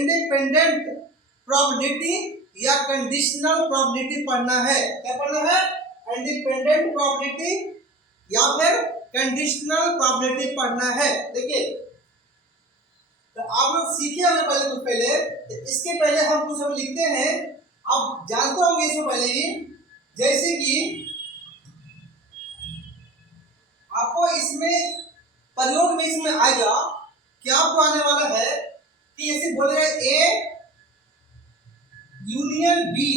Independent probability या conditional probability पढ़ना है। क्या पढ़ना है? इंडिपेंडेंट प्रोबेबिलिटी या फिर कंडीशनल प्रोबेबिलिटी पढ़ना है। देखिए तो आप लोग सीखे होंगे पहले कुछ पहले, तो इसके पहले हम कुछ सब लिखते हैं, आप जानते होंगे इससे पहले ही। जैसे कि आपको इसमें प्रयोग में इसमें आएगा, क्या आपको आने वाला है कि ऐसे बोलेगा ए यूनियन बी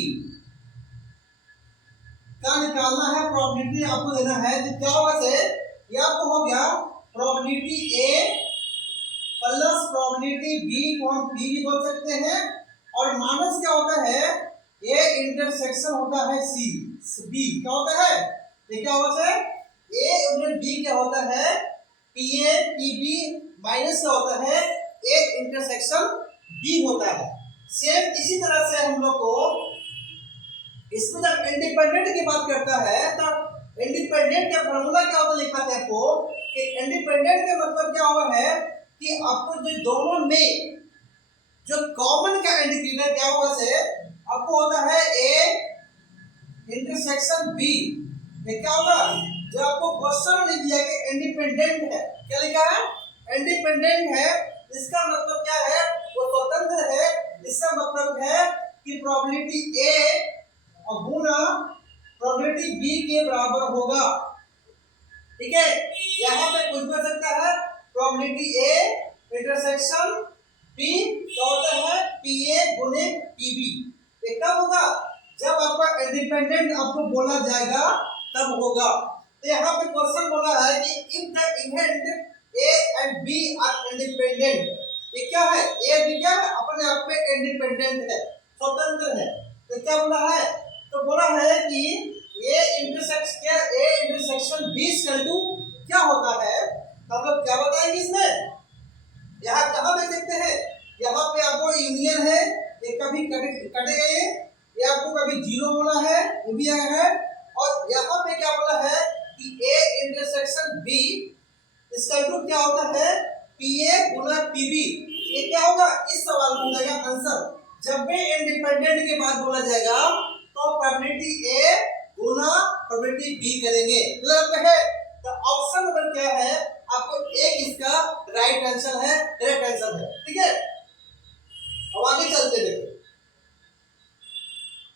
का निकालना है, प्रोबेबिलिटी आपको देना है। तो क्या होगा से ये आपको हो गया probability A plus probability B को हम बी भी बोल सकते हैं, और माइनस क्या होता है ए इंटरसेक्शन होता है सी बी। क्या होता है ये? क्या होता है ए यूनियन बी क्या होता है P A P B minus क्या होता है ए इंटरसेक्शन बी होता है। सेम इसी तरह से हम लोग को इसमें जब इंडिपेंडेंट की बात करता है तब इंडिपेंडेंट का फॉर्मूला क्या होता है लिखा था आपको कि इंडिपेंडेंट का मतलब क्या हुआ है कि आपको जो दोनों में जो कॉमन का इंडिकेटर क्या होगा से आपको होता है ए इंटरसेक्शन बी। ये क्या होगा जो आपको क्वेश्चन लिख दिया कि इंडिपेंडेंट है, क्या लिखा है इंडिपेंडेंट है, इसका मतलब क्या है वो स्वतंत्र है। इसका मतलब है कि प्रोबेबिलिटी ए और गुना प्रोबेबिलिटी बी के बराबर होगा। ठीक है, यहाँ पे कुछ भी हो सकता है प्रोबेबिलिटी ए इंटरसेक्शन बी क्या होता है पी ए गुने पी बी। ये कब होगा जब आपका इंडिपेंडेंट आपको बोला जाएगा तब होगा। तो यहाँ पे क्वेश्चन बोला है कि if the event A and B are independent, ये क्या है ए बी क्या है अपने आप में इंडिपेंडेंट है, स्वतंत्र है। तो क्या बोला है तो बोला है कि A intersection B equal to क्या होता है, हम लोग क्या बताएंगे इसमें। यहाँ कहाँ देख सकते हैं, यहाँ पे आपको यूनियन है, ये कभी कटे गए, ये आपको कभी जीरो बोला है ये भी आया है, और यहाँ पे क्या बोला है कि ए इंटरसेक्शन बी इसका टू क्या होता है पी ए गुना पी बी। ये क्या होगा इस सवाल का जाएगा आंसर। जब भी इंडिपेंडेंट के बाद बोला जाएगा तो प्रोबेबिलिटी ए गुना प्रोबेबिलिटी बी करेंगे। मतलब है तो ऑप्शन नंबर क्या है आपको एक इसका राइट आंसर है, करेक्ट आंसर है। ठीक है, अब आगे चलते देखिए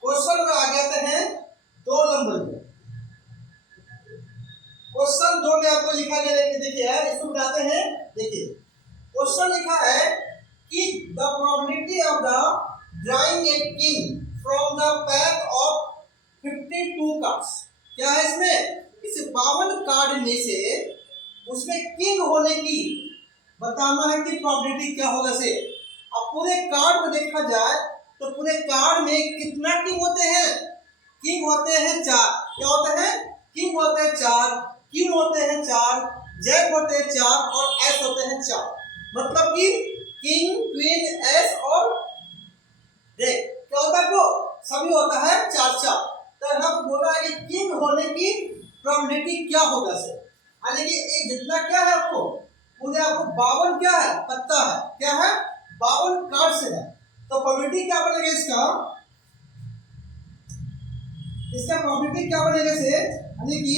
क्वेश्चन में आ जाते हैं 2 नंबर में। क्वेश्चन 2 में आपको लिखा गया देखिए यार इसको बताते हैं। देखिए क्वेश्चन लिखा है कि the probability of the drawing a king from the pack of 52 cards, क्या है इसमें इस 52 कार्ड में से उसमें किंग होने की बताना है कि प्रोबेबिलिटी क्या होगा से। अब पूरे कार्ड में देखा जाए तो पूरे कार्ड में कितना किंग होते हैं, किंग होते हैं 4। क्या होते हैं किंग होते हैं 4, क्वीन होते हैं 4, जैक होते हैं 4 और एस होते हैं 4। मतलब कि किंग क्वीन एस और जैक क्या होता है वो सभी होता है 4। तो हम बोला है कि किंग होने की प्रोबेबिलिटी क्या होगा से, यानी कि एक जितना क्या है आपको पूरे आपको 52 क्या है पत्ता है, क्या है 52 कार्ड से है। तो प्रोबेबिलिटी क्या बनेगा इसका प्रोबेबिलिटी क्या बनेगा से, यानी कि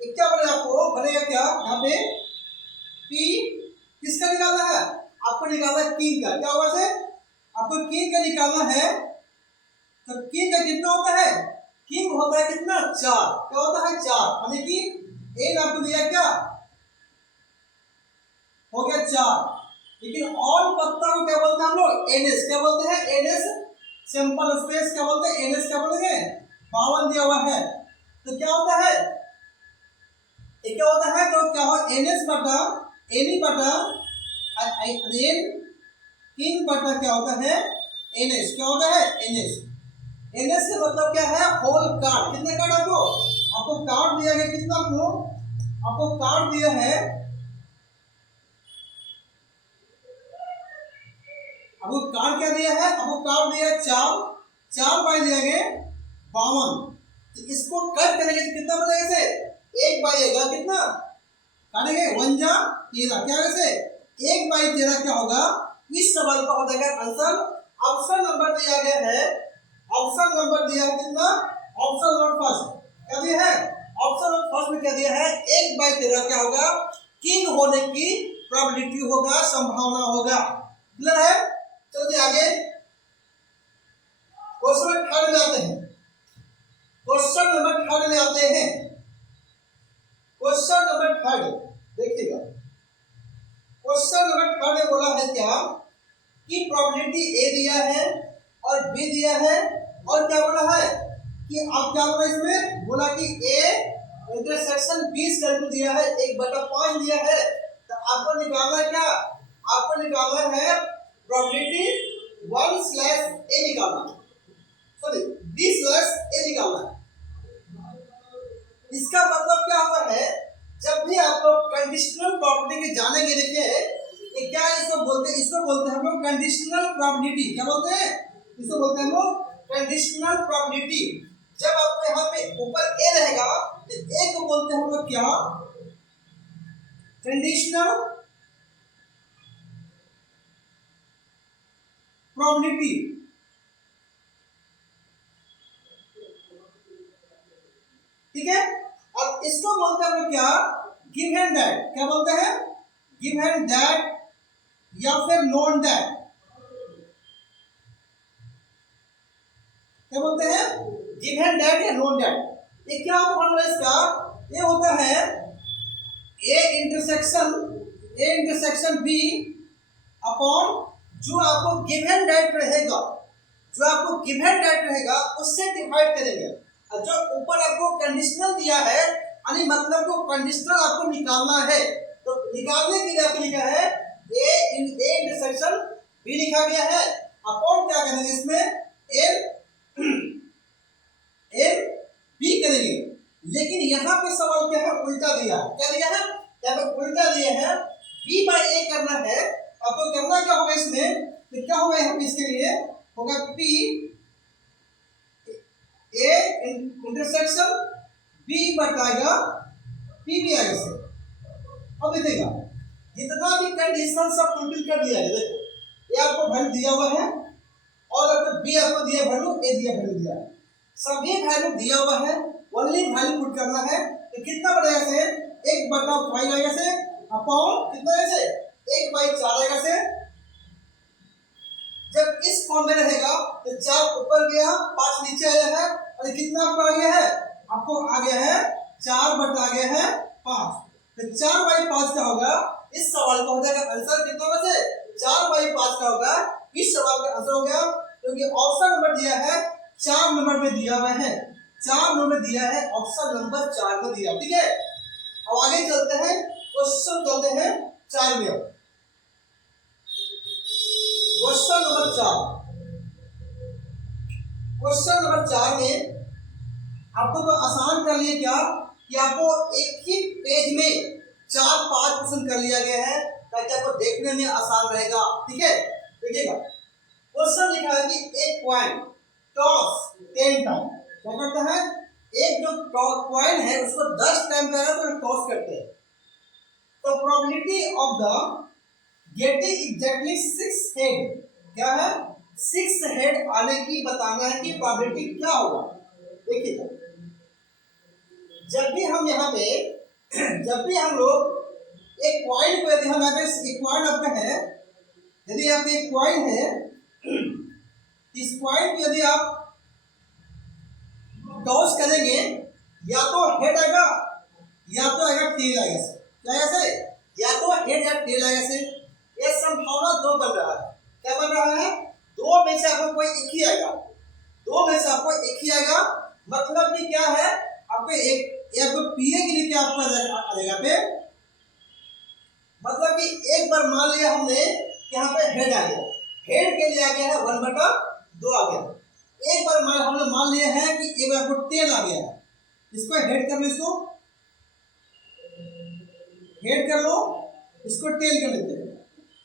क्या बनेगा आपको बनेगा क्या यहाँ पे पी किसका निकालना है आपको, निकालना है किंग का। क्या होगा से आपको किंग का निकालना है। तो किंग का कितना होता है, किंग होता है कितना 4, क्या होता है 4, यानी कि एक आपको दिया क्या हो गया 4। लेकिन और पत्ता को क्या बोलते हैं हम लोग एनएस, क्या बोलते हैं एनएस सिंपल स्पेस, क्या बोलते हैं एनएस, क्या बोलेंगे 52 दिया हुआ है। तो क्या होता है ये क्या होता है तो क्या हो एनएस बटा एनी बटा एन किंग बटा क्या होता है एनएस, क्या होता है एनएस। एनएस का मतलब क्या है होल कार्ड। कितने कार्ड आपको कार्ड दिया गया, कितना आपको कार्ड दिया है, आपको कार्ड क्या दिया है, आपको कार्ड दिया है 4 बाई दिया गया 52। तो इसको कट करेंगे तो कितना बनेगा से 1 बाई आएगा कितना काटेंगे 1 जा 13, क्या वैसे 1/13 क्या होगा? इस सवाल का हो जाएगा आंसर। ऑप्शन नंबर दिया गया है, ऑप्शन नंबर दिया है कितना? ऑप्शन नंबर फर्स्ट क्या दिया है? ऑप्शन नंबर फर्स्ट में क्या दिया है? 1/13 क्या होगा? किंग होने की प्रोबेबिलिटी होगा, संभावना होगा। क्लियर है? चलिए आगे क्वेश्चन नंबर थर्ड में आते हैं। क्वेश्चन नंबर थर्ड में आते हैं। क्वेश्चन नंबर थर्ड देखिएगा, क्वेश्चन नंबर थर्ड में बोला है क्या कि प्रोबेबिलिटी ए दिया है और बी दिया है, और क्या बोला है कि आप क्या बोला इसमें? बोला कि ए इंटरसेक्शन 20 वैल्यू दिया है, 1/5 दिया है, तो आपको निकालना है क्या? आपको निकालना है प्रोबेबिलिटी 1/a निकालना, सॉरी 20/a निकालना है। इसका मतलब क्या होता है? जब भी आप लोग कंडीशनल प्रॉपर्टी के जानेंगे, देखिए ये क्या इसको बोलते हैं? इसको बोलते हैं हम लोग कंडीशनल प्रोबेबिलिटी। क्या बोलते हैं? इसको बोलते हैं हम लोग कंडीशनल प्रोबेबिलिटी। जब आपको यहाँ पे ऊपर ए रहेगा तो ए को बोलते हैं हम लोग क्या? Conditional probability. ठीक है, और इसको बोलते हैं हम लोग क्या? Given that. क्या बोलते हैं? गिवन दैट या फिर नोन दैट। क्या बोलते हैं? गिवन दैट या नोन दैट। ये क्या होता है इसका? ये होता है ए इंटरसेक्शन बी अपॉन जो आपको गिवन दैट रहेगा, जो आपको गिवन दैट रहेगा उससे डिवाइड करेंगे। और जो ऊपर आपको कंडीशनल दिया है, यानी मतलब को कंडीशनल आपको निकालना है, तो निकालने के लिए आपको लिखा है ए इंटरसेक्शन बी लिखा गया है, अपॉन क्या करेंगे इसमें? एम बी करेंगे। लेकिन यहाँ पे सवाल क्या है? उल्टा दिया है। क्या दिया है? यहाँ पे उल्टा दिया है, b/a करना है। आपको करना क्या होगा इसमें? तो क्या होगा यहाँ पे? इसके लिए होगा p a intersection b बटाएगा p भी आएगा से। अब देखिएगा जितना भी कंडीशन सब फुलफिल कर दिया है। देखो ये आपको वैल्यू दिया हुआ है और आपको b आपको दिया वैल्यू, a दिया वैल्यू दिया है, सभी वैल्यू दिया हुआ है, ओनली वैल्यू पुट करना है। तो कितना बढ़ेगा से? 1/5 आएगा से, अपॉन कितना है से? 1/4 आएगा से। जब इस फॉर्म में रहेगा तो 4 ऊपर गया, 5 नीचे आया है, और कितना आपको आ गया है? आपको आ गया है 4/5। तो 4/5 का होगा इस सवाल का हो जाएगा आंसर कितना में से? 4/5 का होगा इस सवाल का आंसर हो गया, क्योंकि ऑप्शन नंबर दिया है 4 नंबर में दिया हुआ है, 4 नंबर में दिया है, ऑप्शन नंबर 4 में दिया। ठीक है, अब आगे चलते हैं, क्वेश्चन चलते हैं 4 में। क्वेश्चन नंबर 4, क्वेश्चन नंबर 4 में आपको तो आसान कर लिया क्या कि आपको एक ही पेज में 4-5 क्वेश्चन कर लिया गया है, ताकि आपको देखने में आसान रहेगा। ठीक है, देखिएगा क्वेश्चन लिखा है कि एक पॉइंट टॉस 10 टाइम। क्या करता है? एक जो कॉइन है उसको 10 टाइम करेगा तो टॉस करते हैं, तो probability of the getting exactly 6 head क्या है? 6 हेड आने की बताना है कि प्रोबेबिलिटी क्या होगा। देखिए जब भी हम यहाँ पे जब भी हम लोग एक कॉइन को, यदि हम यहाँ पे एक कॉइन आपका है, यदि यहाँ पे एक कॉइन है, इस कॉइन को यदि आप टॉस करेंगे या तो हेड आएगा या तो आएगा टेल आएगा से। क्या आएगा से? या तो हेड या टेल आएगा से। ये संभावना 2 बन रहा है। क्या बन रहा है? 2 में से आपको कोई एक ही आएगा, 2 में से आपको एक ही आएगा। मतलब कि क्या है? आपको एक आपको पीए के लिए क्या आपको आ जाएगा पे? मतलब कि एक बार मान लिया हमने यहाँ पे हेड आ गया, हेड के लिए आ गया है 1/2 आ गया। एक बार हमने मान लिया है कि एक बार आपको टेल आ गया है, इसको हेड कर लो, इसको हेड कर लो, इसको टेल कर लेते हैं।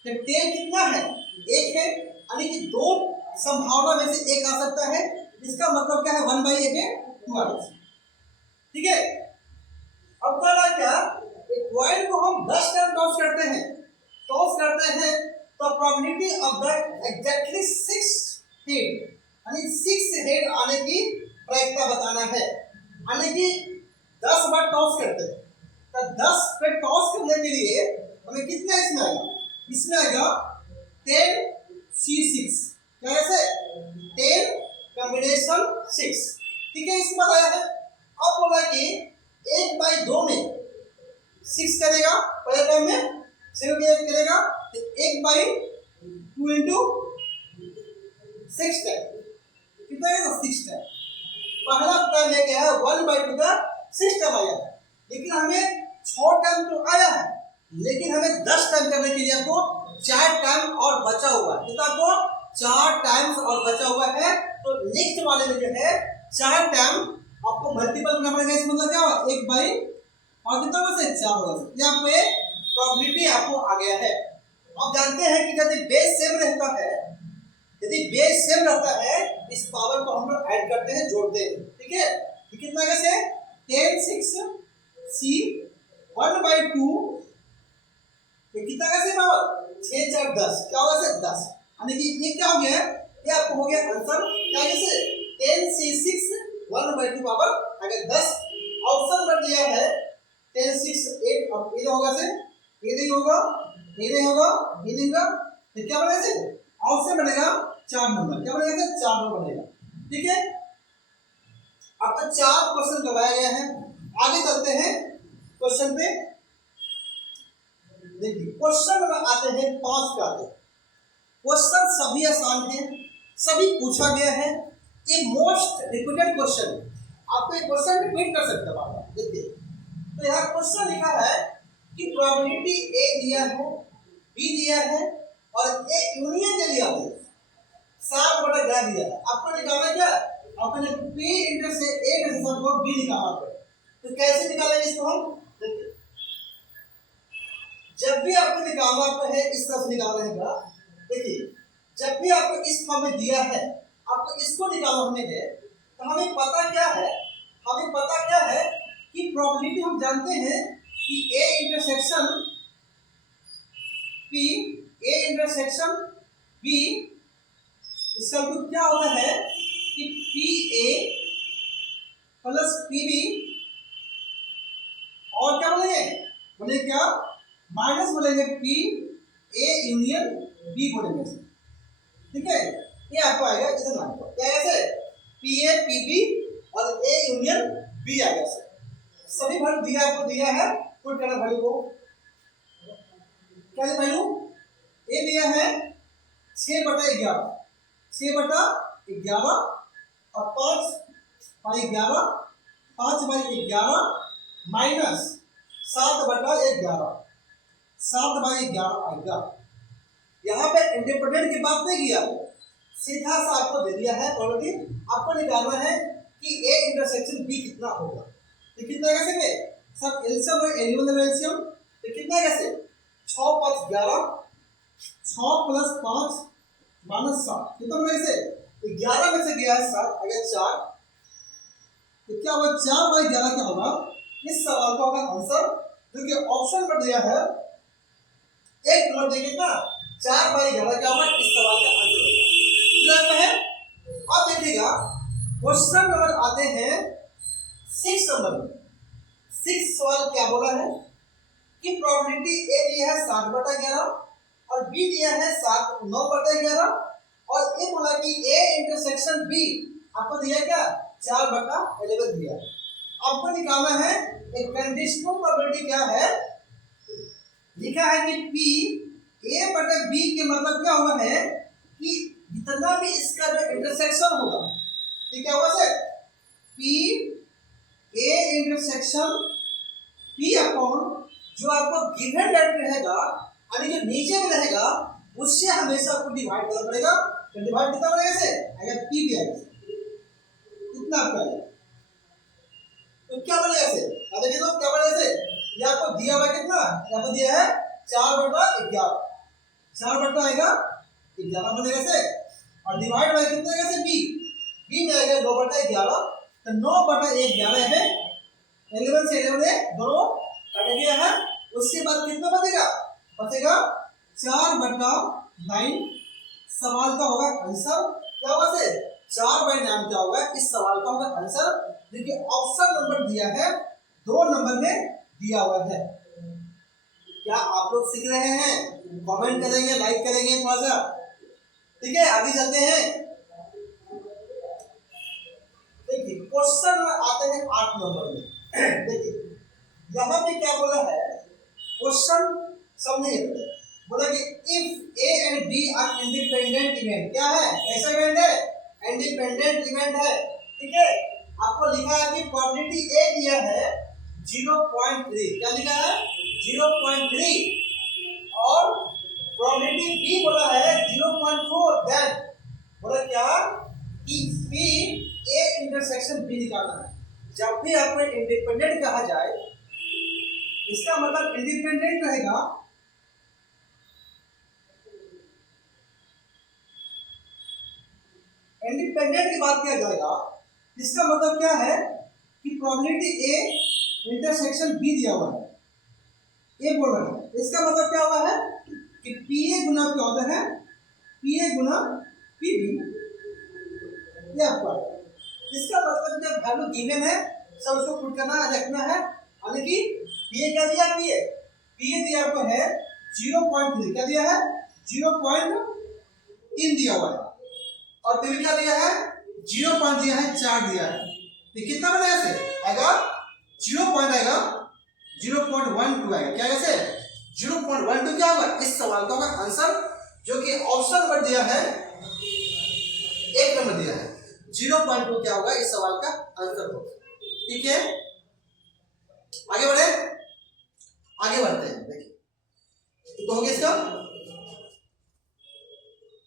तो टेल कितना है? 1 है, यानी कि 2 संभावना में से एक आ सकता है। इसका मतलब क्या है? 1/a पे 2 आ गया। ठीक है, अब करना क्या? एक कॉइन को probability of the exactly 6 head, यानी 6 हेड आने की प्रायिकता बताना है। यानी कि 10 बार टॉस करते हैं, तो 10 पे टॉस करने के लिए हमें कितना इसमें आएगा? इसमें आएगा 10C6, कैसे 10 कॉम्बिनेशन 6, ठीक है। इसके बाद आया है, अब बोला कि 1/2 में 6 करेगा, पहले टाइम में 7 करेगा, तो 1/2 इंटू 6 टाइम कितना है? 6 टाइम। पहला टाइम ये क्या है? 1/2 का 6 टाइम आया है, लेकिन हमें 6 टाइम तो आया है, लेकिन हमें 10 टाइम करने के लिए आपको 4 टाइम और बचा हुआ है। कितना आपको? 4 टाइम्स और बचा हुआ है। तो नेक्स्ट वाले में जो है 4 टाइम आपको मल्टीपल करना पड़ेगा। इसका मतलब क्या हुआ? 1 बाई और कितना बचे? 4 बचे। यहाँ पे प्रोबेबिलिटी आपको आ गया है। आप जानते हैं कि यदि बेस सेम रहता है, यदि बेस सेम रहता है, इस पावर को हम लोग ऐड करते हैं, जोड़ते हैं, ठीक है। तो कितना कैसे? 10 6 C 1/2, ये कितना कैसे पावर? 6 4 10, क्या होगा सर? 10। यानी कि ये क्या हो गया? ये आपको हो गया आंसर क्या? कैसे 10C6 1/2 पावर अगर 10 ऑप्शन पर दिया है 10 6 8, अब ये होगा से ये नहीं होगा, ये नहीं होगा, ये नहीं होगा, तो क्या बनेगा से? ऑप्शन बनेगा 4 नंबर। क्या बनेगा से? 4 नंबर बनेगा, ठीक है। आपका 4 क्वेश्चन करवाया गया है। आगे चलते हैं क्वेश्चन पे। देखिए क्वेश्चन नंबर आते हैं 5 पे आते हैं। क्वेश्चन सभी आसान हैं, सभी पूछा गया है, ये मोस्ट रिपीटेड क्वेश्चन। आपको ये क्वेश्चन रिपीट कर सकते हो आप। देखिए तो यहाँ क्वेश्चन लिखा है कि प्रोबेबिलिटी ए दिया है, बी दिया है और ए यूनियन दे दिया है, 7/11 दिया है। आपको निकालना क्या? आपने P इंटर से A इंटरसेक्शन को B निकालना है। तो कैसे निकालेंगे इसको हम? देखिए जब भी आपको निकालना है इस तरह से निकालना है। देखिए जब भी आपको इस फॉर्म में दिया है, आपको इसको निकालना है, तो हमें पता क्या है? हमें पता क्या है कि प्रोबेबिलिटी हम जानते हैं कि A intersection P, A intersection B, इसका मतलब क्या होता है कि PA प्लस PB और क्या बोलेंगे? बोले क्या? माइनस बोलेंगे PA यूनियन B बोलेंगे, ठीक है। ये आपको आएगा इधर आपको क्या ऐसे PA PB और A यूनियन B आएगा सर। सभी वैल्यू दिया आपको दिया है, पुट करना वैल्यू को। क्या है वैल्यू? A दिया है 6/11, 6/11 और 5/11, 5/11 माइनस 7/11, 7/11 आएगा। यहाँ पे इंडिपेंडेंट की बात नहीं किया, सीधा सा आपको दे दिया है ऑलरेडी। आपको निकालना है कि A इंटरसेक्शन B कितना होगा। तो कितना कैसे सब एलसीएम और एलिमेंट एलसीएम, तो कितना कैसे 6 5 11, 6 + 5 -7, कितना में से 11 में से गया है 7, अगर 4, तो क्या होगा? 4/11 क्या होगा? इस सवाल का आंसर जो कि ऑप्शन पर दिया है, एक नंबर देखिए ना, 4/11 क्या होगा? इस सवाल का आंसर होगा है। अब देखिएगा क्वेश्चन नंबर आते हैं 6 नंबर में। 6 सवाल क्या बोला है कि प्रोबेबिलिटी ए दिया है 7/11 और बी दिया है 9/11 और ये बोला कि ए इंटरसेक्शन बी आपको दिया क्या? 4/11 दिया। आपको निकालना है एक कंडीशनल प्रोबेबिलिटी क्या है? लिखा है कि पी A/B के मतलब क्या हुआ है कि जितना भी इसका जो इंटरसेक्शन होगा, ठीक है, होगा sir P A intersection P upon जो आपको गिवन डायरेक्ट रहेगा, यानी जो नीचे में रहेगा उससे हमेशा आपको डिवाइड करना पड़ेगा। तो डिवाइड कितना पड़ेगा से? अगर P भी आएगा कितना आपका आएगा, तो क्या बनेगा से? देखिए तो क्या बनेगा से? ये आपको दिया हुआ कितना? यहाँ पर दिया है 4/11, 4 आएगा 11 बनेगा से, और डिवाइड बाय कितना आएगा से? B में आएगा 9/11, तो 9/11 है 11 से 11 दोनों कट गया है। उसके बाद कितना बचेगा? 4/11 9 सवाल का होगा आंसर क्या होगा से 4/9 क्या होगा इस सवाल का होगा आंसर। देखिए ऑप्शन नंबर दिया है 2 नंबर में दिया हुआ है। क्या आप लोग सीख रहे हैं? कमेंट करेंगे, लाइक करेंगे थोड़ा सा, ठीक है। आगे चलते हैं। देखिए क्वेश्चन में आते हैं 8 नंबर में। देखिए यहाँ पे क्या बोला है, क्वेश्चन समझिए। बोला कि if A and B are independent event, क्या है ऐसा इवेंट है, इंडिपेंडेंट इवेंट है, ठीक है। आपको लिखा है कि प्रोबेबिलिटी ए दिया है 0.3, क्या लिखा है 0.3, और प्रोबेबिलिटी बी बोला है 0.4। देन बोला क्या कि बी ए इंटरसेक्शन बी निकालना है। जब भी आपको इंडिपेंडेंट कहा जाए इसका मतलब इंडिपेंडेंट रहेगा, इंडिपेंडेंट की बात किया जाएगा इसका मतलब क्या है कि प्रोबेबिलिटी ए इंटरसेक्शन बी दिया हुआ है, ए बोल रहा है। इसका मतलब क्या हुआ है कि पी ए गुना क्या होता है, पी ए गुना पी बी, ये आपका। इसका मतलब जब वैल्यू गिवन है सब उसको पुट करना रखना है। यानी कि पी ए क्या दिया, पी ए दिया आपको है 0.3, क्या दिया है 0.3 दिया हुआ है, और पी क्या दिया है 0 दिया है 4 दिया है। तो कितना बना ऐसे आएगा 0 आएगा 0.12 आएगा, क्या ऐसे 0.12 क्या होगा इस सवाल का होगा आंसर, जो कि ऑप्शन नंबर दिया है 1 नंबर दिया है 0.2 क्या होगा इस सवाल का आंसर होगा, ठीक है। आगे बढ़े, आगे बढ़ते हैं। देखिए तो हो गया इसका।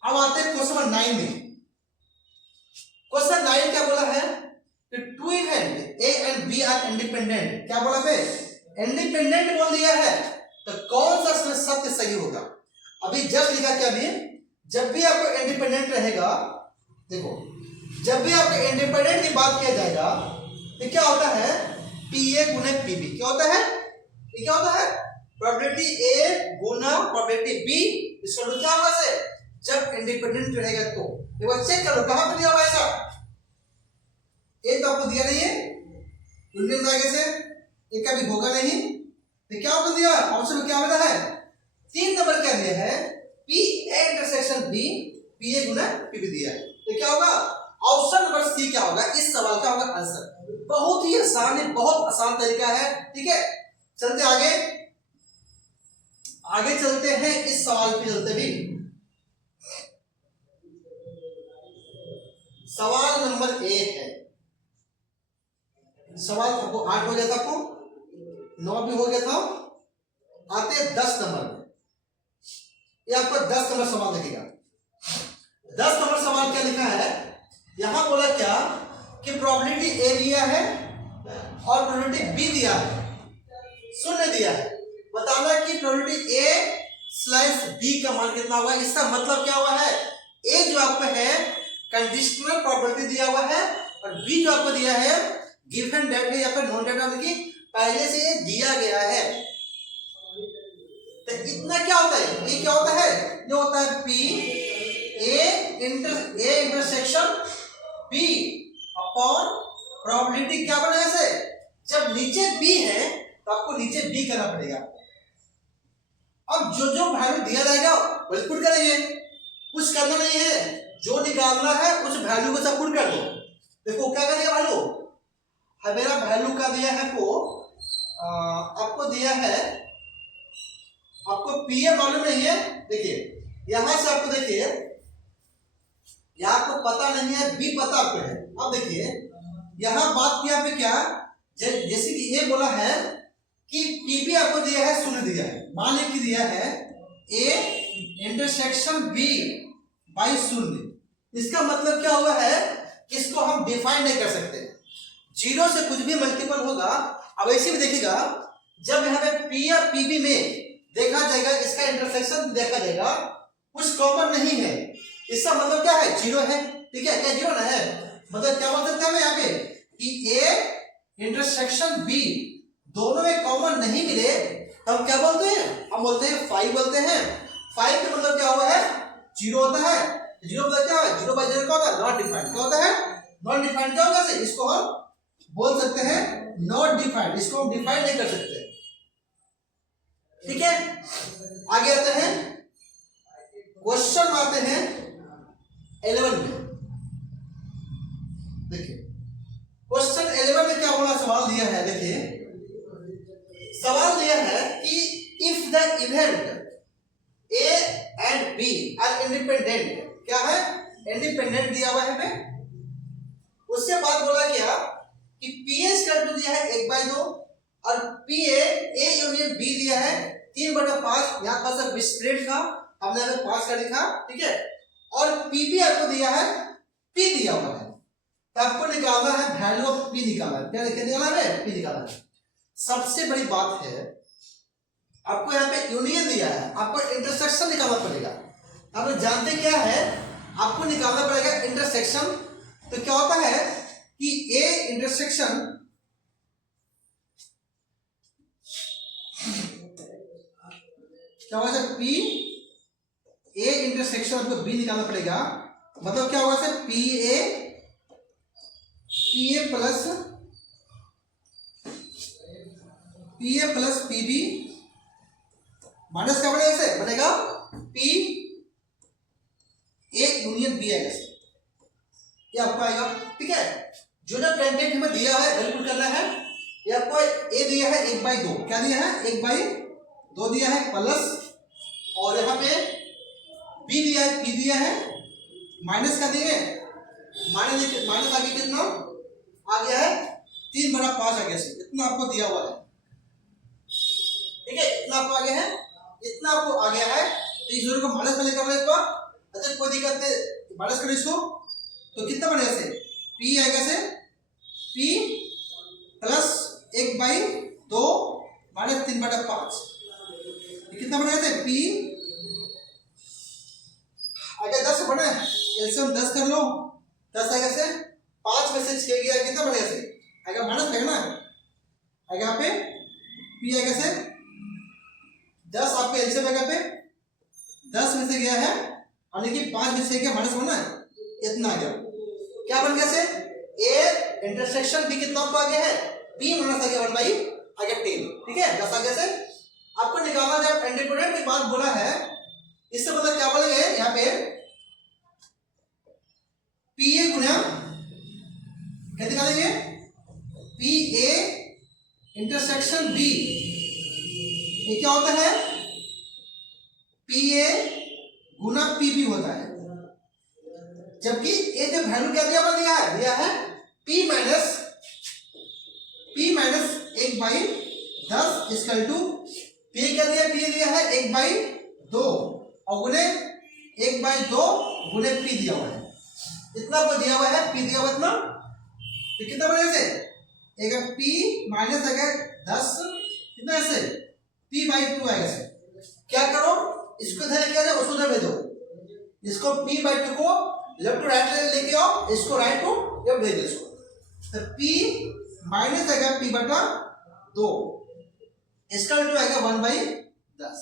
अब आते हैं क्वेश्चन नंबर 9 में। क्वेश्चन 9 क्या बोला है कि two event A and B are independent, क्या बोला है इंडिपेंडेंट बोल दिया है, तो कौन सा इसमें सत्य सही होगा। अभी जब लिखा क्या भी, जब भी आपको इंडिपेंडेंट रहेगा, देखो जब भी आपको इंडिपेंडेंट की बात किया जाएगा तो क्या होता है पी ए गुना पी बी, क्या होता है ये क्या होता है प्रोबेबिलिटी ए गुना प्रोबेबिलिटी बी, इसका क्या होगा से जब इंडिपेंडेंट रहेगा तो। एक बार चेक करो कहां पे दिया हुआ है ऐसा, ये तो आपको दिया नहीं है इंडियन आगे से, ये कभी होगा नहीं, तो क्या आपको दिया ऑप्शन में क्या मिला है 3 नंबर क्या दिया है P A intersection B, P A गुना पी बी दिया है, तो क्या होगा ऑप्शन नंबर सी क्या होगा इस सवाल का होगा आंसर। बहुत ही आसान है, बहुत आसान तरीका है, ठीक है। चलते आगे, आगे चलते हैं इस सवाल पे चलते भी। सवाल नंबर 1 है, सवाल आपको 8 हो गया था, आपको 9 भी हो गया था, आते हैं 10 नंबर में। ये आपको 10 नंबर सवाल लिखेगा। 10 नंबर सवाल क्या लिखा है, यहां बोला क्या कि प्रोबेबिलिटी ए दिया है और प्रोबेबिलिटी बी दिया है, शून्य दिया है। बताना कि प्रोबेबिलिटी ए स्लैश बी का मान कितना होगा। इसका मतलब क्या हुआ है, ए जो आपको है कंडीशनल प्रॉपर्टी दिया हुआ है, और बी जो आपको दिया है गिवन डेट है या फिर नॉन डेट, मतलब कि पहले से ये दिया गया है। तो इतना क्या होता है, ये क्या होता है, ये होता है P A intersection B upon probability क्या बना ऐसे, जब नीचे बी है तो आपको नीचे बी करना पड़ेगा। अब जो जो वैल्यू दिया जाएगा वही पुट करेंगे, कुछ करना नहीं है, जो निकालना है उस वैल्यू को सब पुट कर दो। देखो क्या करेगा वैल्यू, मेरा वैल्यू का दिया है को आपको दिया है, आपको पी ए मालूम नहीं है। देखिए यहां से आपको देखिए यहाँ आपको पता नहीं है, बी पता आपको है। अब देखिए यहां बात किया पे क्या, जैसे कि ये बोला है कि पी बी आपको दिया है शून्य दिया है, मान ली दिया है ए इंटरसेक्शन बी बाई शून्य। इसका मतलब क्या हुआ है कि इसको हम डिफाइन नहीं कर सकते, जीरो से कुछ भी मल्टीपल होगा। अब ऐसे भी देखिएगा जब यहाँ पे पी और पी बी में देखा जाएगा, इसका इंटरसेक्शन देखा जाएगा, कुछ कॉमन नहीं है, इसका मतलब क्या है जीरो है, ठीक है। क्या जीरो ना है, मतलब क्या बोल सकते हैं यहाँ पे कि ए इंटरसेक्शन बी दोनों में कॉमन नहीं मिले तो हम क्या बोलते हैं, हम बोलते हैं 5 बोलते हैं। 5 का मतलब क्या हुआ है, 0 होता है। 0 मतलब क्या है, 0 बाई 0 क्या होता है, नॉट डिफाइंड। क्या होता है, नॉट डिफाइंड। क्या होगा, इसको हम बोल सकते हैं नॉट डिफाइंड, इसको हम डिफाइन नहीं कर सकते। ठीक है, आगे आते हैं, क्वेश्चन आते हैं 11 में। देखिए क्वेश्चन 11 में क्या बोला, सवाल दिया है। देखिए सवाल दिया है कि if the event A and B are independent, क्या है, इंडिपेंडेंट दिया हुआ है हमें। उसके बाद बोला क्या कि पी एस कर दिया है 1/2 और पी ए यूनियन बी दिया है 3/5। यहाँ पर सब डिस्क्रीट था, हमने हमें 5 का लिखा। ठीक है, और पी बी आपको दिया है, पी दिया हुआ है, तो आपको निकालना है वैल्यू ऑफ पी निकालना है। क्या निकालना है, पी निकालना है। सबसे बड़ी बात है आपको यहाँ पे यूनियन दिया है, आपको इंटरसेक्शन निकालना पड़ेगा। आप लोग जानते क्या है, आपको निकालना पड़ेगा इंटरसेक्शन। तो क्या होता है कि ए इंटरसेक्शन क्या होगा, पी ए इंटरसेक्शन आपको बी निकालना पड़ेगा। मतलब क्या होगा sir, P A plus P B minus क्या बनेगा, से बनेगा पी ए यूनियन बी आएगा, ये आपको आएगा। ठीक है, जो जो कंटेंट हमें दिया है वैल्यू करना है। ये आपको ए दिया है 1/2, क्या दिया है 1/2 दिया है, प्लस और यहाँ पे बी दिया है, पी दिया है, माइनस का दिए, माइनस आगे कितना आ गया है 3/5 आ गया, इतना आपको दिया हुआ है। ठीक है, इतना आपको आ गया है, इतना आपको आ गया है। तो इस जीरो को माइनस में लेकर इसको, अच्छा कोई दिक्कत नहीं, माइनस करो इसको, तो कितना बनेगा से, पी आएगा से पी प्लस 1/2 माइनस 3/5, कितना बनेगा से पी आगे 10 बने, एलसीएम 10 कर लो, 10 आएगा से 5 में से 6 गया, कितना बनेगा से आएगा माइनस लगना है, आएगा यहाँ पे पी आएगा से 10, आपके एलसीएम आएगा पे 10 में से गया है, और देखिए 5 में से गया माइनस बनना है, इतना आ गया। क्या बन गया से ए इंटरसेक्शन बी कितना आपको आ गया है, बी माइनस आ गया 1/10 ठीक है, 10 आ गया से। आपको निकालना, जब इंडिपेंडेंट की बात बोला है, इससे मतलब क्या बोलेंगे यहाँ पे पी ए गुना क्या निकालेंगे, पी ए इंटरसेक्शन बी, ये क्या होता है, पी ए गुना पी बी होता है। जबकि ये जो वैल्यू क्या दिया है P minus 1/10 equal to P क्या दिया, पी दिया है 1/2 और गुने 1/2 गुने पी दिया हुआ है, इतना आपको दिया हुआ है, पी दिया हुआ इतना, तो कितना बनेगा से एक पी माइनस आएगा 10, कितना ऐसे p/2 आएगा से। क्या करो, इसको इधर लेके आ जाओ, उसको उधर भेजो, इसको p/2 को लेफ्ट टू राइट लेके आओ, इसको राइट टू लेफ्ट भेजो इसको, तो p माइनस आएगा p/2, इसका वैल्यू आएगा 1/10,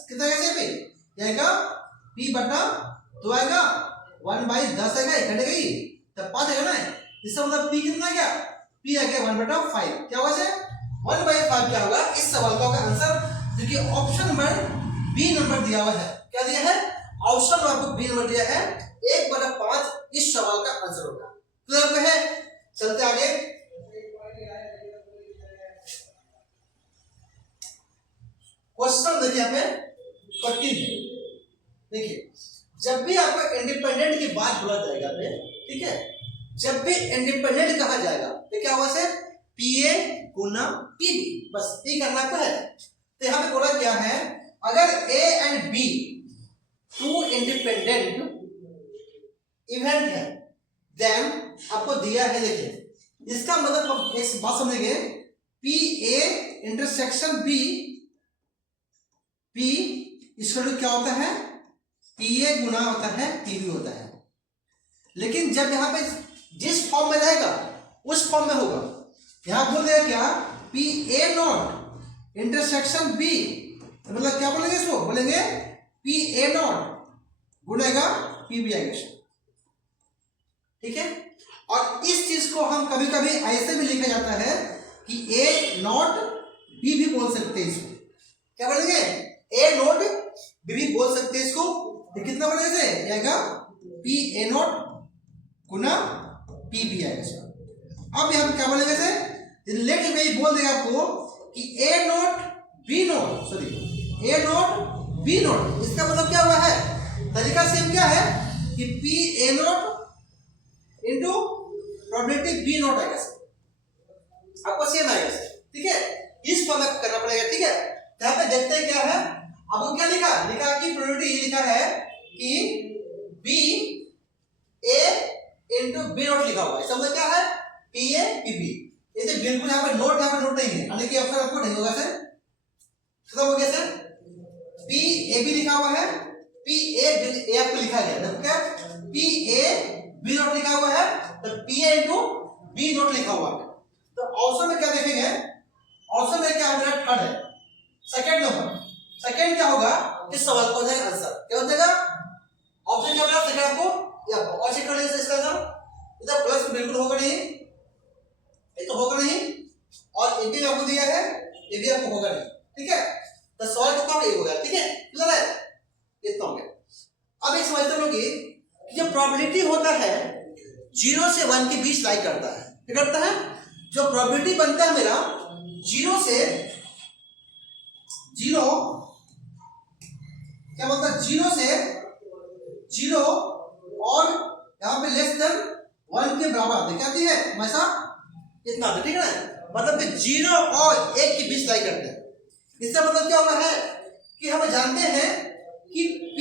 कितना आएगा पे आएगा p/2 आएगा 1/10 आएगा, कटेगा ही तब 5 आएगा ना, इसका मतलब p कितना गया, p आ गया 1/5। क्या होगा से 1/5 क्या होगा, इस सवाल का होगा आंसर, जो कि ऑप्शन नंबर बी नंबर दिया हुआ है। क्या दिया है, ऑप्शन नंबर बी नंबर दिया है, 1/5 इस सवाल का आंसर होगा। क्लियर है, चलते आगे। क्वेश्चन देखिए यहाँ पे 14 है। देखिए जब भी आपको इंडिपेंडेंट की बात बोला जाएगा, ठीक है, जब भी इंडिपेंडेंट कहा जाएगा तो क्या होगा से पी ए गुना पी बी, बस ये करना आपको है। तो यहाँ पे बोला क्या है, अगर A and B 2 independent event है, देन आपको दिया है, देखिए इसका मतलब एक बात समझेंगे, P A intersection B, P इसका क्या होता है, पी ए गुना होता है पी बी होता है। लेकिन जब यहाँ पे जिस फॉर्म में रहेगा उस फॉर्म में होगा, यहां बोल देगा क्या, P A not intersection B, मतलब क्या बोलेंगे, इसको बोलेंगे पी ए नॉट गुणेगा पी बी आएगा, ठीक है। और इस चीज को हम कभी कभी ऐसे भी लिखा जाता है कि ए नॉट बी भी बोल सकते हैं इसको, क्या बोलेंगे, ए नॉट बी भी बोल सकते हैं इसको। तो कितना बनेगा से आएगा पी ए नॉट गुना पी बी आएगा। अब हम क्या बोलेंगे से रिलेटिव में बोल देगा आपको कि A not B not, sorry A not B not, इसका मतलब क्या हुआ है, तरीका सेम क्या है कि P A not into probability B not आएगा, आपको सेम आएगा, ठीक है। इसको हमें करना पड़ेगा, ठीक है। यहाँ पे देखते हैं क्या है, आपको क्या लिखा कि प्रोबेबिलिटी लिखा है कि B A into B not लिखा हुआ है, इसका मतलब क्या है पी ए पी बी। ये बिल्कुल यहाँ पे नोट नहीं है, यानी कि ऑप्शन आपको नहीं होगा सर, खत्म हो गया सर। पी ए बी लिखा हुआ है, पी ए आपको लिखा गया, देखो क्या पी ए बी नॉट लिखा हुआ है, तो P A into B not लिखा हुआ है। तो ऑप्शन में क्या देखेंगे, ऑप्शन में क्या मेरा थर्ड है, सेकंड नंबर, सेकंड क्या होगा, इस सवाल का हो जाएगा आंसर, क्या हो जाएगा ऑप्शन क्या होगा सेकंड, आपको या और चेक कर लीजिए इसका आंसर। इधर प्लस बिल्कुल होगा नहीं, ये तो होगा नहीं, और ये भी आपको दिया है, ये भी आपको होगा नहीं, ठीक है। तो सवाल कितना ये हो गया, ठीक है, क्लियर है, इतना हो गया। अब एक समझते हैं लोग कि जो प्रोबेबिलिटी होता है 0 से 1 के बीच लाई करता है, क्या करता है, जो प्रोबेबिलिटी बनता है मेरा 0 से 0, क्या बोलता है 0 से 0 और यहाँ पे लेस देन 1 के बराबर आते, क्या है हमेशा इतना आते, ठीक है ना, मतलब कि 0 और 1 के बीच लाई करते हैं। इसका मतलब क्या होगा है कि हम जानते हैं कि P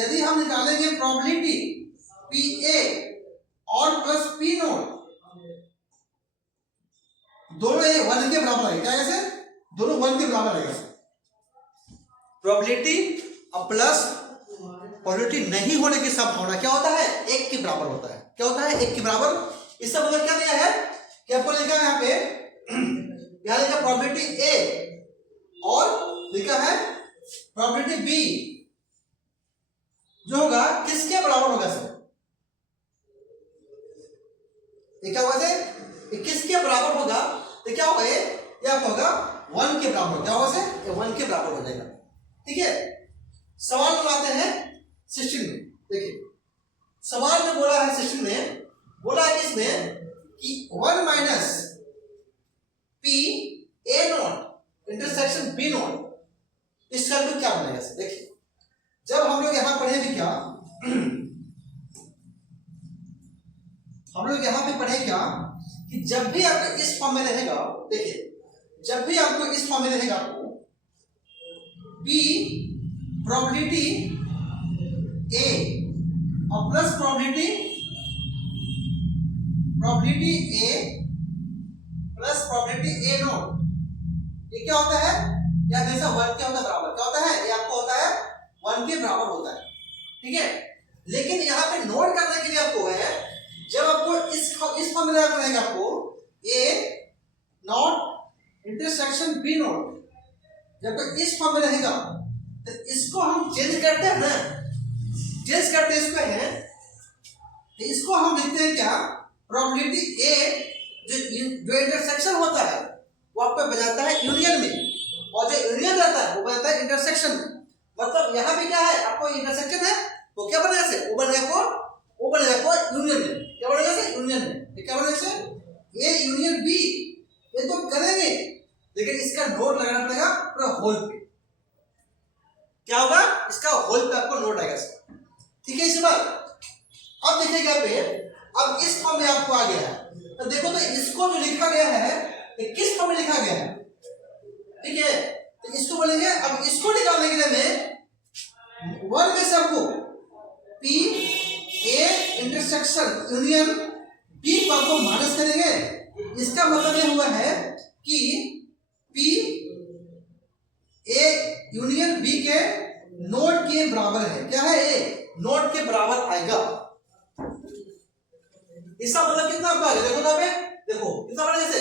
यदि हम निकालेंगे प्रोबेबिलिटी पी ए और प्लस पी नॉट, दोनों ये 1 के बराबर आएगा, क्या ऐसे दोनों 1 के बराबर आएगा। प्रोबेबिलिटी और प्लस प्रोबेबिलिटी नहीं होने की संभावना क्या होता है 1 के बराबर होता है, क्या होता है 1 के बराबर। इसका मतलब क्या दिया है कि आपको लिखा है यहाँ पे, यहाँ लिखा प्रोबेबिलिटी ए और लिखा है प्रोबेबिलिटी बी, जो होगा किसके बराबर होगा सर, ये क्या होगा सर, ये किसके बराबर होगा, तो क्या होगा ये आपका होगा 1 के बराबर, क्या होगा सर ये 1 के बराबर हो जाएगा, ठीक है। सवाल में आते हैं 16 में, देखिए सवाल में बोला है 16 में, बोला है इसमें कि 1 minus P A not intersection B not, इसका भी क्या बनेगा सर, देखिए जब हम लोग यहां पढ़े भी क्या, हम लोग यहां पे पढ़े क्या कि जब भी आपको इस फॉर्म में रहेगा, देखिए जब भी आपको इस फॉर्म में रहेगा, आपको P प्रोबेबिलिटी A और plus probability A plus probability A not, ये क्या होता है, ये हमेशा 1 के होता है बराबर, क्या होता है ये आपको होता है 1 के बराबर होता है, ठीक है। लेकिन यहाँ पे नोट करने के लिए आपको है, जब आपको इस फॉर्म में रहेगा आपको A not intersection B not, जब इस फॉर्म में रहेगा तो इसको हम चेंज करते हैं ना, चेंज करते हैं इसको है, तो इसको हम लिखते हैं क्या, प्रोबेबिलिटी A जो इंटरसेक्शन होता है वो आपको बजाता है यूनियन में, और जो यूनियन रहता है वो बजाता है इंटरसेक्शन में। मतलब यहाँ पे क्या है, आपको इंटरसेक्शन है तो क्या बनेगा से, वो बनेगा यूनियन में, क्या बनेगा से यूनियन में, क्या बनेगा से ए यूनियन बी, ये तो करेंगे लेकिन इसका नोट लगाना पड़ेगा पूरा होल पे, क्या होगा इसका होल पे आपको नोट आएगा सर, ठीक है। इस बार अब देखिएगा पे, अब इस फॉर्म में आपको आ गया है, तो देखो तो इसको जो लिखा गया है ये किस फॉर्म में लिखा गया है, ठीक है। तो इसको बोलेंगे, अब इसको निकालने के लिए मैं 1 में से आपको P A intersection union B को आपको माइनस करेंगे, इसका मतलब ये हुआ है कि P A यूनियन B के नोट के बराबर है, क्या है A नोट के बराबर आएगा। इसका मतलब कितना आपका आ गया, देखो ना पे, देखो कितना बड़ा, जैसे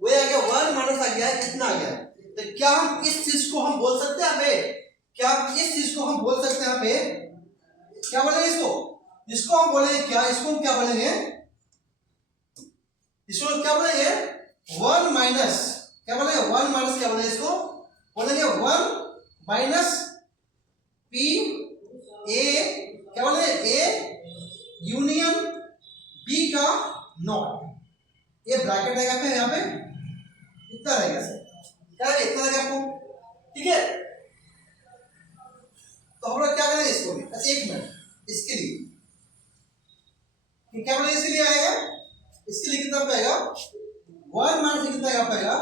वो आ गया 1 माइनस आ गया, कितना आ गया, तो क्या हम इस चीज को हम बोल सकते हैं हमें क्या इस चीज को हम बोल सकते हैं यहाँ पे, क्या बोलेंगे इसको हम बोलेंगे क्या, इसको हम क्या बोलेंगे, इसको क्या बोलेंगे, वन माइनस, क्या बोलेंगे, वन माइनस, क्या बोलेंगे इसको, बोलेंगे वन माइनस पी ए, क्या बोलेंगे, ए यूनियन बी का नॉट, ये ब्रैकेट रहेगा फिर यहाँ पे इतना रहेगा सर, क्या रहेगा, इतना रहेगा आपको, ठीक है। तो हम लोग क्या करेंगे इसको भी, अच्छा एक मिनट, इसके लिए क्या बोलेंगे, इसके लिए आएगा, इसके लिए कितना पाएगा, वन माइनस कितना आएगा पाएगा,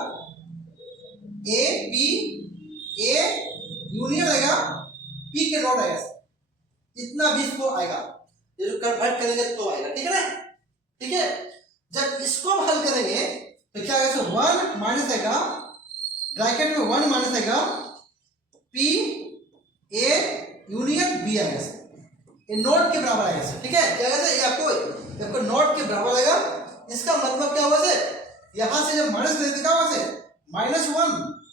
ए पी, ए यूनियन आएगा पी के नॉट आएगा, इतना भी इसको आएगा, ये जो कन्वर्ट करेंगे तो आएगा, ठीक है ना, ठीक है। जब इसको हम हल करेंगे तो क्या आएगा, वन माइनस आएगा, ब्रैकेट में वन माइनस आएगा पी ए यूनियन बी आएगा, ये नोट के बराबर आएगा सर, ठीक है, क्या आएगा सर, ये आपको नोट के बराबर आएगा। इसका मतलब क्या हुआ सर, यहां से जब माइनस ले देगा वहां से माइनस वन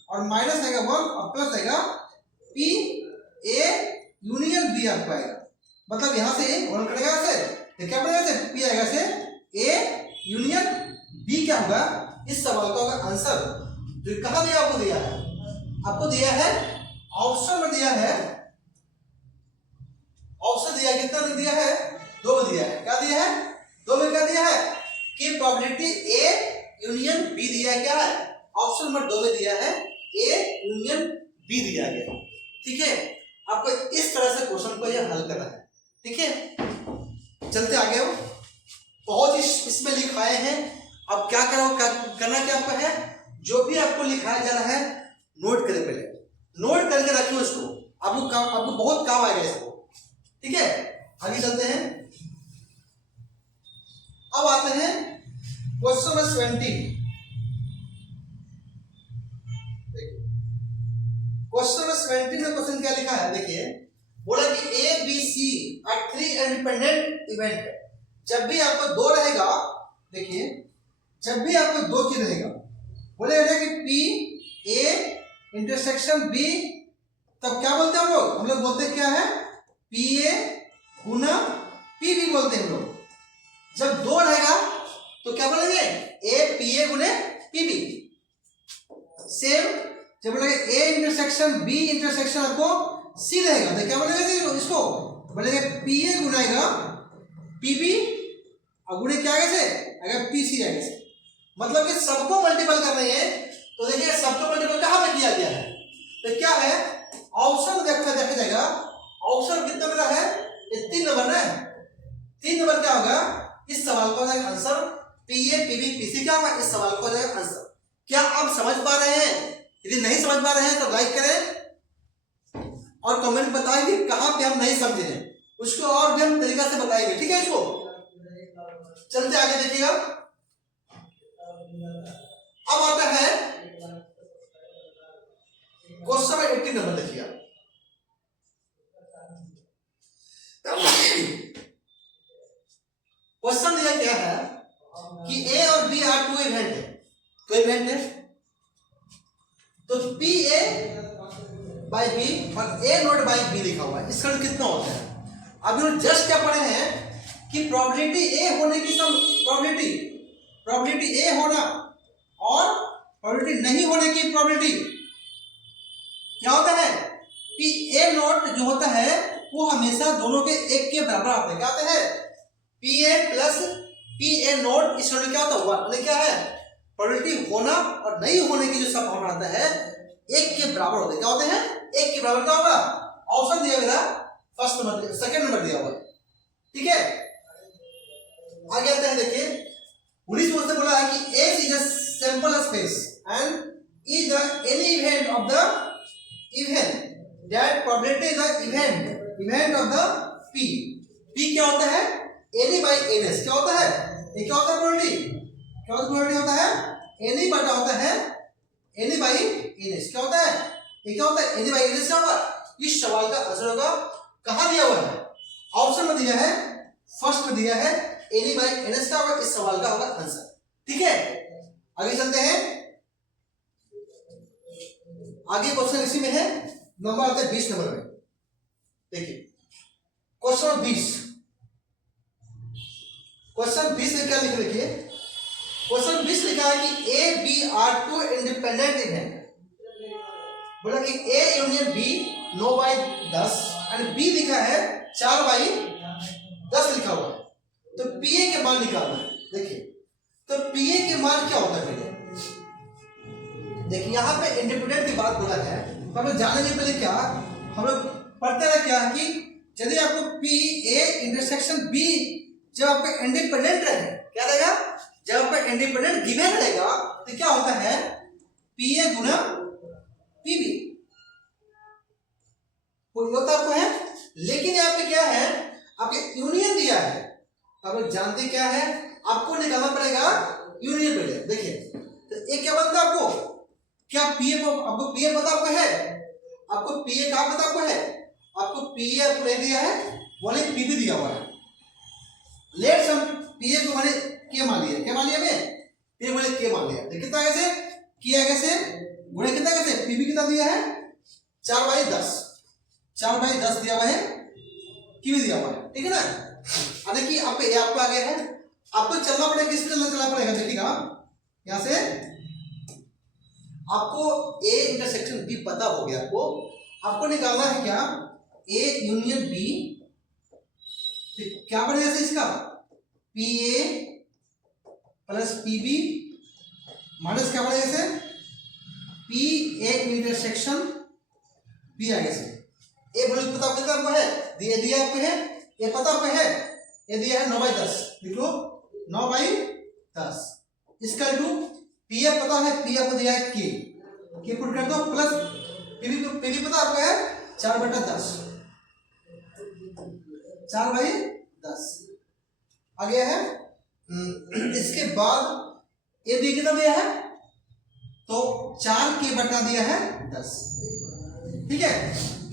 और माइनस आएगा वन और प्लस आएगा पी ए यूनियन बी आपको आएगा, मतलब यहां से वन कटेगा सर, तो क्या बनेगा सर, पी आएगा से ए यूनियन बी, क्या होगा, इस सवाल का होगा आंसर, जो कहां दिया, आपको दिया है ऑप्शन में दिया है, ऑप्शन दिया कितना दिया है, दो में दिया है, क्या दिया है, दो में क्या दिया है कि प्रोबेबिलिटी ए यूनियन बी दिया है, क्या है, ऑप्शन नंबर दो में दिया है ए यूनियन बी दिया गया, ठीक है। आपको इस तरह से क्वेश्चन को ये हल करना है, ठीक है। चलते आगे, हो बहुत ही इसमें लिखाए हैं, अब क्या करना क्या आपको है, जो भी आपको लिखाया जा रहा है नोट करें, पहले नोट करके रखिए उसको, आपको बहुत काम आएगा इसको, ठीक है। आगे चलते हैं, अब आते हैं क्वेश्चन नंबर 20, क्वेश्चन नंबर 20 में क्वेश्चन क्या लिखा है, देखिए, बोला कि A B C are three independent event, जब भी आपको दो रहेगा, देखिए जब भी आपको दो चीज रहेगा, बोले कि पी ए इंटरसेक्शन बी, तब क्या बोलते हैं हम लोग बोलते हैं क्या है, पी ए गुना पी बी बोलते हैं हम लोग। जब दो रहेगा तो क्या बोलेंगे, ए पी ए गुने पी बी। सेम जब बोलेंगे ए इंटरसेक्शन बी इंटरसेक्शन आपको सी रहेगा, तो क्या बोलेंगे इसको, बोलेंगे पी ए गुनाएगा पी बी और गुणे क्या आएगा से, अगर पी सी आएगा से, मतलब कि सबको मल्टीपल कर रहे हैं, तो देखिए सबको मल्टीपल कहां पे किया गया है, तो क्या है, ऑप्शन देखा जाएगा, ऑप्शन कितना मेरा है, ये 3 नंबर ना, 3 नंबर क्या होगा, इस सवाल का answer P A P B P C, क्या होगा, इस सवाल का आंसर। क्या आप समझ पा रहे हैं, यदि नहीं समझ पा रहे हैं तो लाइक करें और कमेंट बताएं कि कहां पे हम नहीं समझे हैं, उसको और भी हम तरीका से बताएंगे, ठीक है। इसको चलते आगे देखिएगा, अब आता है क्वेश्चन 18 नंबर, देखिएगा क्वेश्चन दिया क्या है कि ए और बी आर टू इवेंट है, तो इवेंट है, तो पी ए बाई बी और ए नोट बाई बी लिखा हुआ है, इसका कितना होता है। अभी हम जस्ट क्या पढ़े हैं कि प्रोबेबिलिटी ए होने की सब प्रोबेबिलिटी ए होना और प्रोबेबिलिटी नहीं होने की प्रोबेबिलिटी क्या होता है कि ए नोट जो होता है वो हमेशा दोनों के एक के बराबर आता है, क्या आता है, P A plus P A note, इस क्या होता है, वन, क्या है, प्रोबेबिलिटी होना और नहीं होने की जो संभावना आता है एक के बराबर होते हैं, क्या होते हैं, एक के बराबर। क्या होगा, ऑप्शन दिया मेरा फर्स्ट नंबर, सेकंड नंबर दिया हुआ, ठीक है। आगे आते हैं, देखिए 19 में बोला है कि X is a sample space and is the any event of the event that probability is the event of the P क्या होता है, any by ns, क्या होता है, ये क्या होता है प्रोबेबिलिटी, क्या होता है, any बटा होता है any by ns, क्या होता है, ये क्या होता है, any by ns, क्या होगा, इस सवाल का आंसर होगा, कहां दिया हुआ है, ऑप्शन में दिया है, फर्स्ट में दिया है एनी बाई एनएस का होगा, इस सवाल का होगा आंसर, ठीक है। आगे चलते हैं, आगे क्वेश्चन इसी में है, नंबर आता है 20 नंबर में। देखिए क्वेश्चन 20 में क्या लिख रखिए, क्वेश्चन 20 लिखा है कि A B are two independent event. बोला कि A union B 9/10 and B लिखा है 4/10 लिखा हुआ है। तो पीए के मान निकालना है। देखिए तो पीए के मान क्या होता है पहले देखिए, यहाँ पे इंडिपेंडेंट की बात बोला है तो हम लोग जानेंगे पहले क्या, हम लोग पढ़ते रहे क्या कि यदि आपको पी ए इंटरसेक्शन बी जब आपका इंडिपेंडेंट रहे, क्या रहेगा, जब आपका इंडिपेंडेंट गिवन रहेगा तो क्या होता है पी ए गुना पी बी होता आपको है। लेकिन यहाँ पे क्या है, आपके यूनियन दिया है, आप लोग जानते क्या है, आपको निकालना पड़ेगा यूनियन पहले। देखिए तो एक क्या बनता है आपको, क्या पीए आपको पीए पता आपको है, आपको पीए कहाँ पता आपको है, आपको पीए आपको नहीं दिया है, बोले पीबी दिया हुआ है। लेट्स हम पीए को माने के मान लिया, क्या मान लिया मैं पीए बोले के मान लिया। देखिए कितना कैसे किया, कैसे गुणे कितना कैसे, पीबी कितना दिया है 4/10, 4/10 दिया हुआ है, क्यों दिया हुआ है, ठीक है ना। अब देखिए आपको ये आपको आगे है, आपको चलना पड़ेगा, किस तरह चलना पड़ेगा, देखिएगा यहां से आपको ए इंटरसेक्शन बी पता हो गया, आपको निकालना है क्या ए यूनियन बी, क्या बनेगा इसका P A plus P B minus क्या बनेगा इसे पी ए इंटरसेक्शन बी आगे से। ए बोले पता कितना आपको है, दिया आपको है, ये पता आपको है, ये दिया है 9/10, लिख लो 9/10 इसका टू पी एफ पता है, पी एफ दिया है के पुट कर दो प्लस पीवी पता आपको है 4/10, 4/10 आ गया है। इसके बाद ये कितना दिया है, तो 4 के बटा दिया है 10, ठीक है।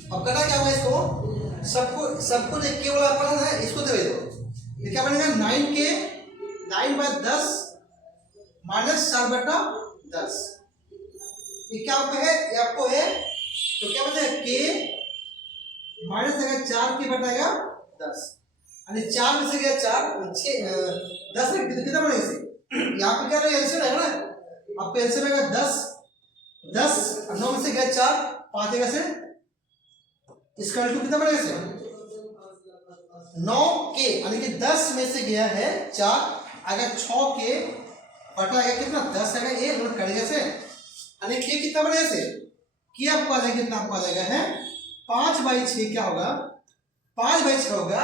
अब करना क्या होगा, इसको सबको देख के वाला पढ़ना है, इसको दे दो, ये क्या बनेगा 9/10 माइनस 4/10, ये क्या आपको है, ये आपको है, तो क्या बचेगा के माइनस देगा 4 के बटाएगा 10, यानी 4 में से गया 4 10 कितना बनेगा इसे, यहाँ पे क्या रहेगा एलसीएम रहेगा ना, आपको एलसीएम रहेगा 10 और 9 में से गया 4 5 देगा से, इसका टू कितना बनेगा इसे 9 के, यानी कि 10 में से गया है 4, अगर 6 के बटा आएगा कितना 10 आएगा, ये नोट करेगा से, यानी कि कितना बनेगा से कि आपको आ जाएगा कितना, आपको आ जाएगा है 5/6, क्या होगा 5/6 होगा,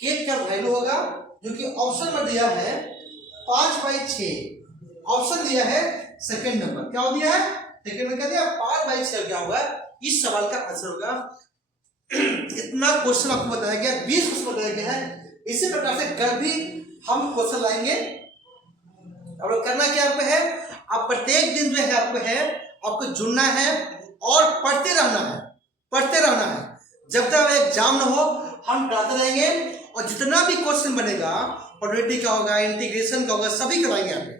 के का वैल्यू होगा जो कि ऑप्शन में दिया है 5/6, ऑप्शन दिया है सेकंड नंबर, क्या हो दिया है सेकंड में, क्या दिया 5/6, क्या होगा इस सवाल का आंसर होगा। इतना क्वेश्चन आपको बताया गया, 20 क्वेश्चन बताया गया है, इसी प्रकार से कल भी हम क्वेश्चन लाएंगे। अब लोग करना क्या आपको है, आप प्रत्येक दिन जो है आपको जुड़ना है और पढ़ते रहना है, जब तक एग्जाम ना हो हम पढ़ाते रहेंगे, और जितना भी क्वेश्चन बनेगा प्रोबेबिलिटी का होगा, इंटीग्रेशन का होगा, सभी करवाएंगे आपको।